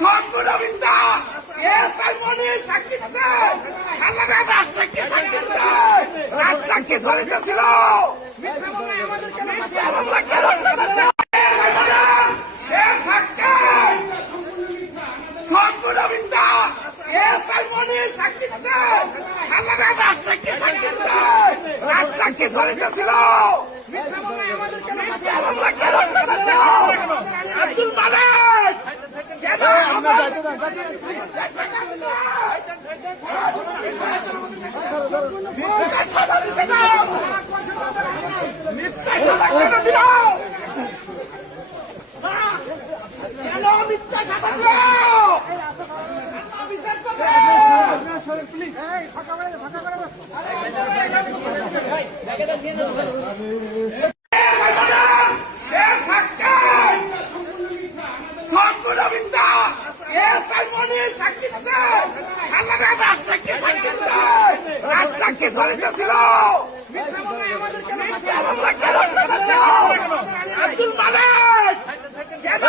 সম্পূর্ণ মিথ্যা। এসআই মনির সাক্ষী দিতে, খালেদা দাস সাক্ষী দিতে, রাজ সাক্ষী ধরিতেছিল। সম্পূর্ণ মিথ্যা। এসআই মনির সাক্ষী দিতে, খালেদা দাস সাক্ষী দিতে, রাজ সাক্ষী ধরিতেছিল। আব্দুল মালিক সম্পূর্ণ মিথ্যা। এসআই মনির সাক্ষী দিতে, খালেদা দাস সাক্ষী দিতে, রাজ সাক্ষী ধরিতেছিল। আব্দুল মালিক কেন